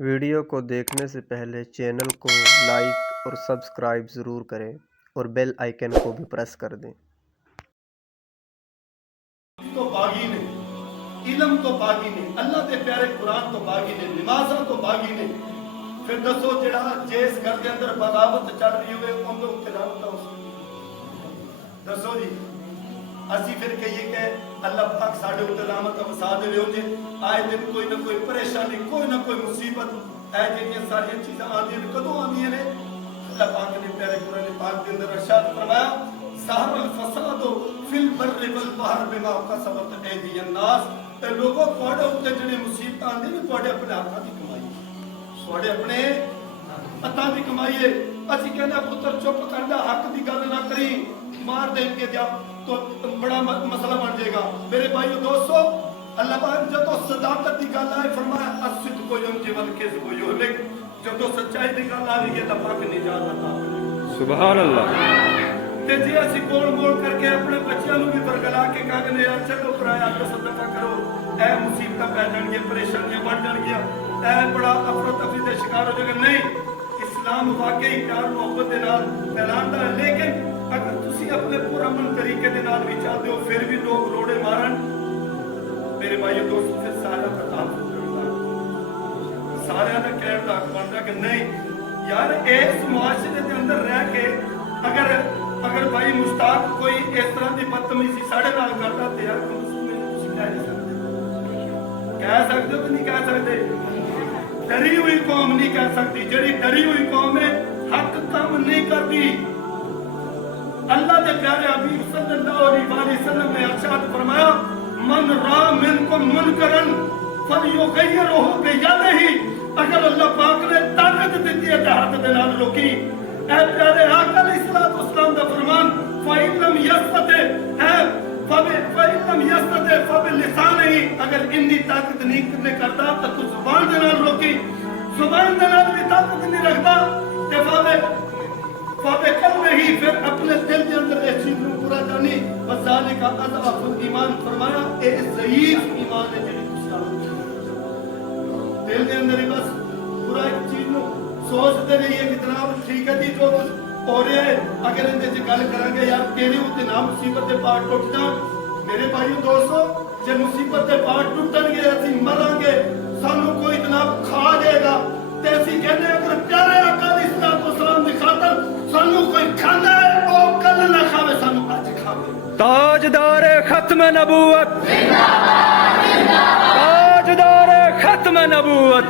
Video کو دیکھنے سے پہلے چینل کو لائک اور سبسکرائب ضرور کریں اور بیل آئیکن کو بھی پریس کر دیں۔ تو باغی نے، علم تو باغی نے، اللہ دے پیارے قرآن تو باغی نے، نمازاں تو باغی نے، پھر دسو جڑا جس گھر کے اندر بغاوت چل رہی ہوئے ان کو لعنت ہو سکتی۔ دسو جی اسی پھر کہیے کہ اللہ پاک ساڈے اوپر رحمت وسا دے جے آئے دن کوئی نہ کوئی پریشانی کوئی نہ کوئی مصیبت اے جڑیاں ساری چیزاں آندیاں نے کدوں آندیاں نے؟ اللہ پاک نے پیارے قرآن پاک کے اندر ارشاد فرمایا ظہر الفساد فی البر والبحر بما کسبت ایدی الناس، تے لوگوں تواڈے اوپر جڑی مصیبتاں آندیاں نے تواڈے اپنے ہاتھاں دی کمائی، تواڈے اپنے ہاتھاں دی کمائی ہے۔ اسی کہنا پتر چپ کر جا، حق دی گل نہ کری، مار دیں گے جا تو بڑا مسئلہ بن جائے گا۔ میرے بھائیو دوستو، اللہ پاک جب صداقت دی گل آئے فرمایا الصدق ینجی والکذب یہلک، جب سچائی دی گل آ رہی ہے اللہ پاک نجات عطا کرے۔ سبحان اللہ۔ تے جی اسی کوڑ موڑ کر کے اپنے بچیاں نوں بھی برگلا کے کہنے یار چلو پرایا کے صدقہ کرو، اے مصیبتاں پہ جان گیا، پریشانیاں بڑھ جان گیا، اے بڑا افراتفری دے شکار ہو جائے گا۔ نہیں، اسلام واقعی پیار محبت دے نال پھیلاندا ہے، لیکن اگر تسی اپنے پرامن طریقے دے نال بھی چاہتے ہو پھر بھی لوگ روڑے مارن، میرے بھائیو دوست پھر سارا خطاب سارے دا کہنے دا حق بنتا کہ نہیں یار اس معاشرے دے اندر رہ کے اگر بھائی مشتاق کوئی اس طرح دی بدتمیزی ساڑھے نال کرتا تے یار تسی کہہ سکتے ہو کہ نہیں کہہ سکتے؟ ڈری ہوئی قوم نہیں کہہ سکتی، جڑی ڈری ہوئی قوم ہے حق کام نہیں کرتی۔ اللہ دے پیارے حبیب صلی اللہ علیہ وسلم نے ارشاد فرمایا من را منکم منکرن فلیغیرہ بیدہ، اگر اللہ پاک نے طاقت دیتی ہے ہاتھ دے نال روکی۔ اے پیارے آقا علیہ الصلوۃ والسلام دا فرمان فَإِن لَّمْ يَسْتَطِعْ فَإِن لَّمْ يَسْتَطِعْ فَبِلِسَانِهِ، اگر انی طاقت نہیں کرتا تو زبان دے نال روکی، زبان دے نال بھی طاقت نہیں رکھتا تے فَبِقَلْبِهِ، پھر اپنے دل کے اندر اس چیز کو پورا جانی وَذَلِكَ أَضْعَفُ الْإِيمَانِ، فرمایا اے ضعیف ایمان ہے جڑی دل کے اندر ہی بس پورا ایک چیز نو سوچتے رہیے کہ جناب ٹھیک ہے جی جو ہو رہا ہے، اگر اندر سے گل کریں گے یار تیرے اتنے نہ مصیبت کے پار ٹوٹ جان، میرے بھائیو دوستو جب مصیبت کے پار ٹوٹن گے اسی مریں گے سانو کوئی جناب کھا جائے گا تے اسی کہنے اگر پیارے آقا علیہ الصلوۃ والسلام دی خاطر سانو کوئی کھانا ہے او کل نہ کھاوے سانو اج کھاوے۔ تاجدار ختم نبوت، تاجدار ختم نبوت،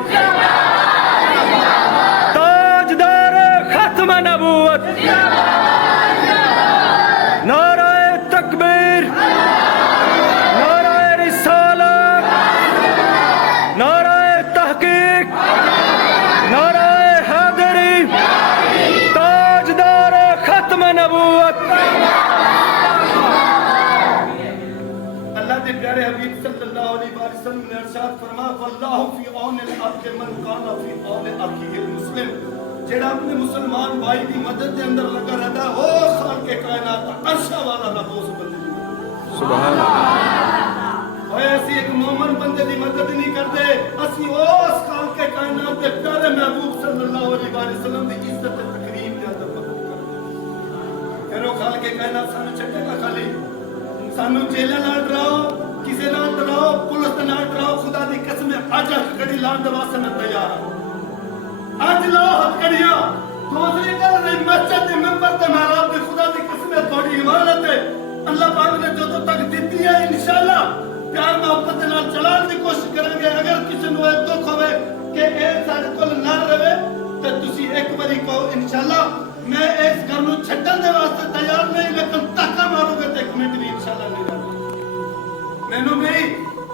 تاجدار ختم نبوت، نعرہ تکبیر، نعرہ رسالت، نعرہ تحقیق، نعرہ حیدری، تاجدار ختم نبوت۔ اللہ دے پیارے حبیب صلی اللہ علیہ وسلم نے ارشاد فرمایا واللہ فی عون العبد من کان فی عون اخیہ المسلم، جڑا اپنے مسلمان بھائی دی مدد دے اندر لگا رہتا ہے وہ خالق کائنات عرشہ والا نہ دوست بندے دی مدد۔ سبحان اللہ۔ اوے اسی ایک مومن بندے دی مدد نہیں کرتے، اسی اس خالق کائنات دے پیارے محبوب صلی اللہ علیہ وسلم دی عزت تے تکریم دے اندر مدد کرتے۔ پھر وہ خالق کائنات سانو چھڈے گا خالی؟ سانو جیلے نال ڈراؤ، کسے نال ڈراؤ، پولیس نال ڈراؤ، خدا دی قسم اج ہتھ کڑی لان دے واسطے میں تیار ہوں، اج لا ہتھ کڑیاں۔ دوسری گل نہیں مسجد دے ممبر تے محراب دی خدا دی قسم تھوڑی عمارت ہے، اللہ پاک نے جدوں تک دتی ہے انشاءاللہ پیار محبت دے نال چلان دی کوشش کریں گے۔ اگر کسی نوں اے دکھ ہوے کہ اے ساڈے کول نہ رہے تے تسی ایک باری کہو انشاءاللہ میں اس گھر نوں چھڈن دے واسطے تیار نہیں، لیکن دھکا مارو گے تے ایک منٹ بھی انشاءاللہ نہیں رہنا۔ مینوں نہیں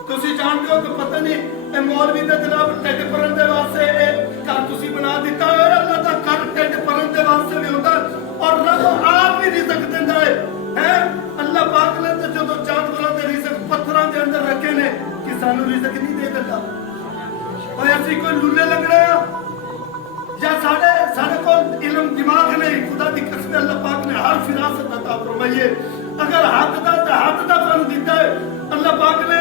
تسی جانتے ہو کہ پتہ نہیں اے مولوی دے جناب ٹھڈ بھرن دے واسطے اے گھر تسی بنا دیتا ہے، اور اللہ دا گھر ٹھڈ بھرن دے واسطے بھی ہوندا اور رب آپ ہی رزق دیندا ہے۔ اللہ پاک نے تے جدوں جانوراں دے رزق پتھراں دے اندر رکھے نے کہ سانو رزق نہیں دے دیندا؟ اوے اسی کوئی لولے لنگڑے ہاں یا ساڈے کول علم دماغ نہیں؟ خدا دی قسم اللہ پاک نے ہر فراست عطا فرمائی ہے۔ اگر حق دا تے حق دا فن دیتا ہے اللہ پاک نے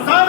1000